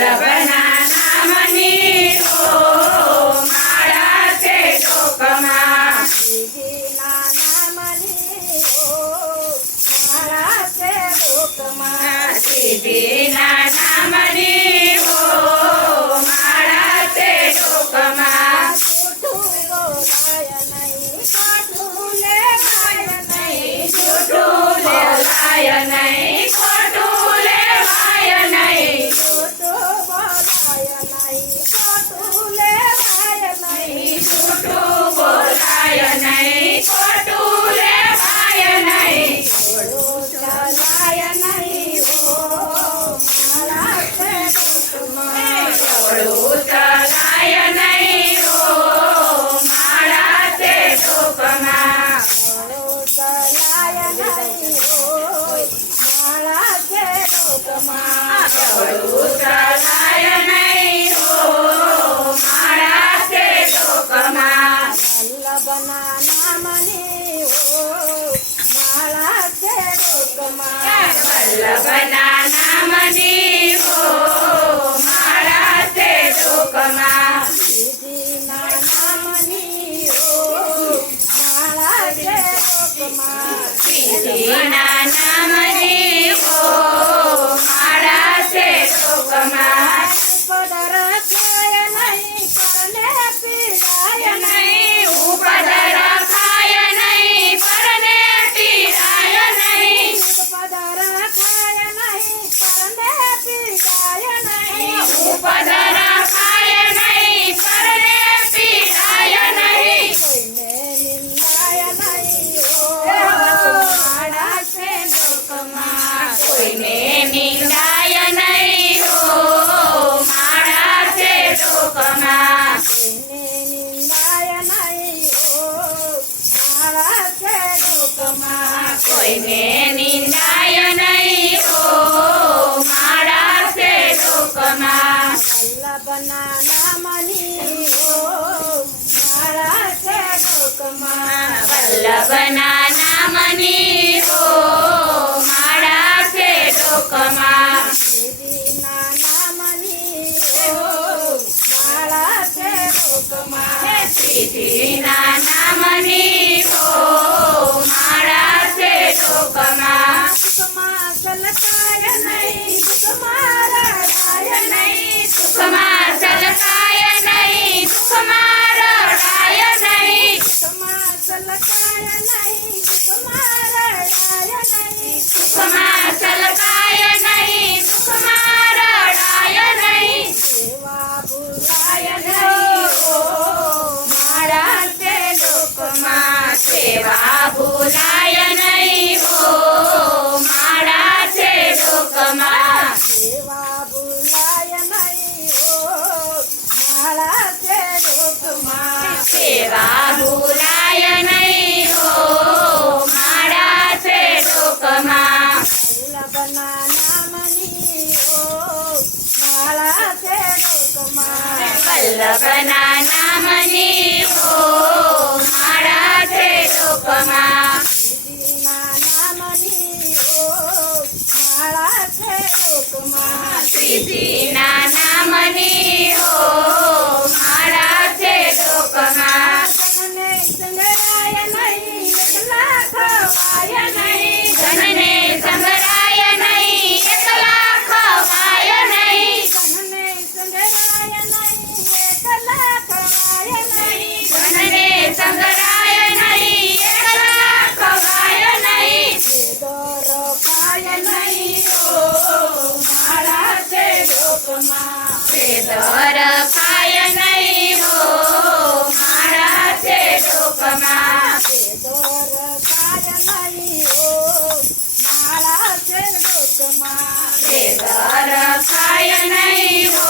વલ્લભના નામની ઓ માળા છે ટોકમાં શ્રીજીના નામની ઓ માળા છે ટોકમાં શ્રીજીના નામની ઓ માળા છે ટોકમાં જૂઠું બોલાય નહીં ખોટું લેવાય નહીં જૂઠું બોલાય નહીં ખોટું લેવાય નહીં જૂઠું બોલાય નહીં ખોટું લેવાય નહીં જૂઠું બોલાય નહીં ખોટું લેવાય નહીં ખોટું ચલાય નહીં ઓ માળા છે ટોકમાં ખોટું ચલાય નહીં ઓ માળા છે ટોકમાં ખોટું ચલાય નહીં ઓ માળા છે ટોકમાં ખોટું ચલાય નહીં ઓ માળા છે ટોકમાં વલ્લભના નામની ઓ માળા છે ટોકમાં વલ્લભના નામની ઓ માળા છે ટોકમાં શ્રીજીના નામની ઓ માળા છે ટોકમાં શ્રીજીના નામની ઓ માળા છે ટોકમાં પદર થાય નહીં પરને પીડાય નહીં ઉપદર ખાય નહીં પરને પીડાય નહીં પદર થાય નહીં પરને પીડાય નહીં ઉપદર ખાય નહીં પરને પીડાય નહીં કોઈને નિંદાય નહીં ઓ માળા છે ટોકમાં કોઈને નિંદાય નહીં ઓ માળા છે ટોકમાં કોઈને નિંદાય નહીં ઓ માળા છે ટોકમાં કોઈને નિંદાય નહીં ઓ માળા છે ટોકમાં વલ્લભના નામની ઓ માળા છે ટોકમાં વલ્લભના નામની ઓ માળા છે ટોકમાં શ્રીજીના નામની ઓ માળા છે ટોકમાં શ્રીજીના નામની ઓ માળા છે ટોકમાં સુખમાં સલકાય નહીં સુખમાં રડાય નહીં સુખમાં સલકાય નહીં દુઃખમાં રડાય નહીં સુખમાં સલકાય નહીં સુખમાં રડાય નહીં સુખમાં સલકાય નહીં દુઃખમાં રડાય નહીં સેવા ભૂલાય નહીં નહીં ઓ માળા છે લોકમાં સેવા ભૂલાય નહીં ઓ માળા છે ટોકમાં સેવા ભૂલાય નહીં ઓ માળા છે લોકમાં સેવા ભૂલાય નહીં ઓ માળા છે ટોકમાં વલ્લભના નામની ઓ માળા છે લોકમાં વલ્લભના નામની ઓ માળા છે ટોકમાં શ્રીજીના નામની ઓ માળા છે લોકમાં શ્રીજીના નામની ઓ માળા છે ટોકમાં ધનને સંગરાય નહીં એકલા ખવાય નહીં ધનને સંગરાય નહીં એકલા ખવાય નહીં ધનને સંગરાય નહીં એકલા ખવાય નહીં ધનને સંગરાય નહીં એકલા ખવાય નહીં વેદો રોકાય નહીં ઓ માળા છે લોકમાં વેદર ખાય નહીં ઓ માળા છે ટોકમાં વેદો રોકાય નહીં ઓ માળા છે લોકમાં વેદર ખાય નહીં ઓ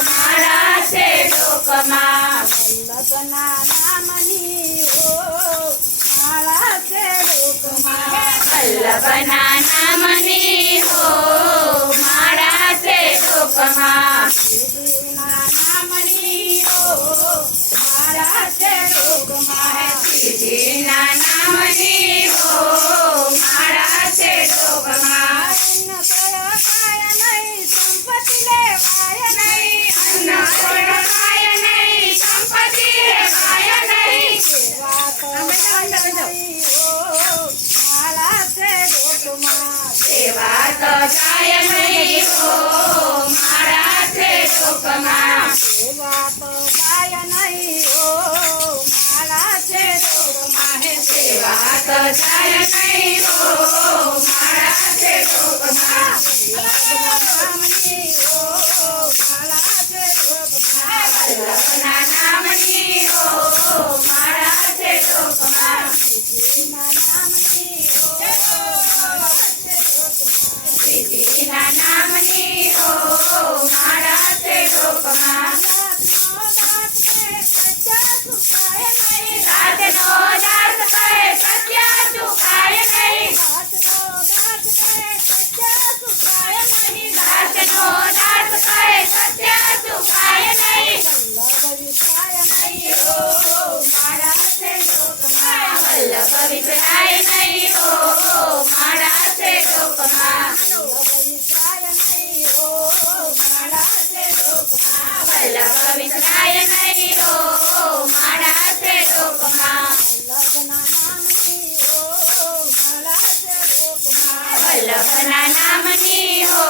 માળા છે ટોકમાં વલ્લભના નામની ઓ માળા છે લોકમાં વલ્લભના નામની ઓ માળા છે ટોકમાં શ્રીજીના નામની ઓ માળા છે લોકમાં શ્રીજીના નામની ઓ માળા છે ટોકમાં ન કયો કાય નહીં સંપત્તિ લેવા સેવા તો જાય નહીં હો મારા છે લોકમાં સેવા તો જાય નહીં ઓ મારા છે લોકમાં હે સેવા તો જાય નહીં હો મારા છે લોકમાં નામની ઓ મારા છે લોકમાં વલ્લભના નામની હો મારા છે લોકમાં શ્રીજીના નામની ઓ મારા છે લોકમાં શ્રીજીના નામની હો મારા છે લોકમાં રાતનો દાસ કહે સત્ય સુખાય નહીં રાતનો દાસ કહે સત્ય સુખાય નહીં રાતનો દાસ કહે સત્ય સુખાય નહીં વલ્લભ વિસરાય નહીં હો મારા છે લોકમાં વલ્લભ વિસરાય નહીં હો મારા છે લોકમાં વલ્લભ વિસરાય નહીં હો મારા છે લોકમાં વલ્લભ વિસરાય નહીં હો મારા છે લોકમાં વલ્લભના નામની હો મારા છે લોકમાં વલ્લભના નામની હો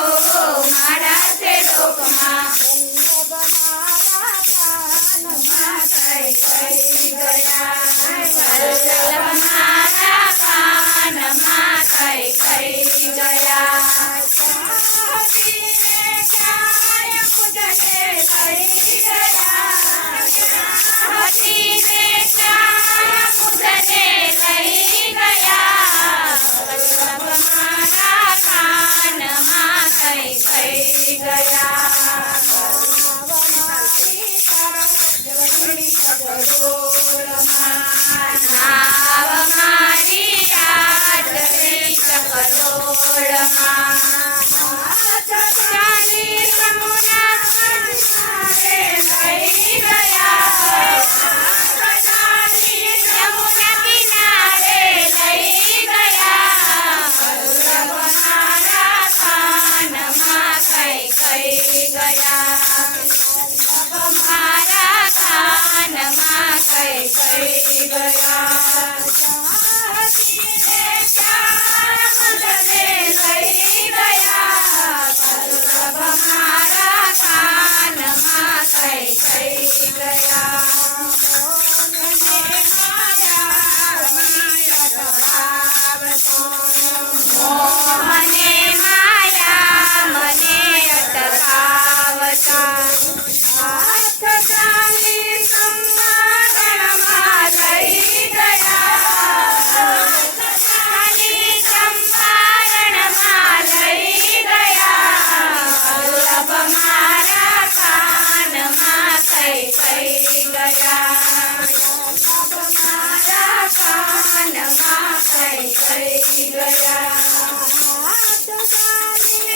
મારા છે લોકમાં વલ્લભ મારા કાનમાં કઈ કઈ ગયા વલ્લભ મારા કાનમાં કઈ કઈ ગયા ચાહતીને ક્યાંય મુજને લઈ ગયા ચાહતીને ક્યાં મુજને લઈ ગયા વલ્લભ મારા કાનમાં કઈ કઈ ગયા ભાવનાથી સર્વજણી કડોળમાં નાવ મારી યાદ ચકડોળમાં ચાલી યમુના કિનારે લઈ ગયા ચાલી યમુના કિનારે લઈ ગયા વલ્લભ મારા કાનમાં કઈ કઈ ગયા વલ્લભ મારા કાનમાં કઈ કઈ ગયા ચાહતીને ક્યાં મુજને લઈ ગયા વલ્લભ મારા કાનમાં કઈ કઈ ગયા મોનને માયા મોહને માયા મને અટકાવતા હાથ ચાલી સંવાદમાં લઈ ગયા હાથ ચાલી સંવાદમાં લઈ ગયા વલ્લભ મારા કાનમાં કઈ કઈ ગયા વલ્લભ મારા કાનમાં કઈ કઈ ગયા હાથ ચાલી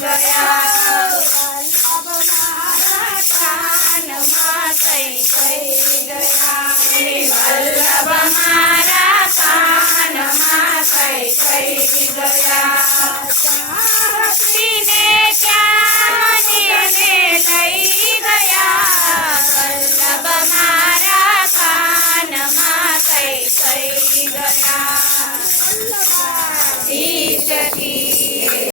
ગયા વલ્લભ મારા કાનમાં કઈ ગયા વલ્લભ મારા કાનમાં કઈ ગયા ચાહતીને ક્યાં મને લઈ ગયા વલ્લભ મારા કાનમાં કઈ ગયા વલ્લભ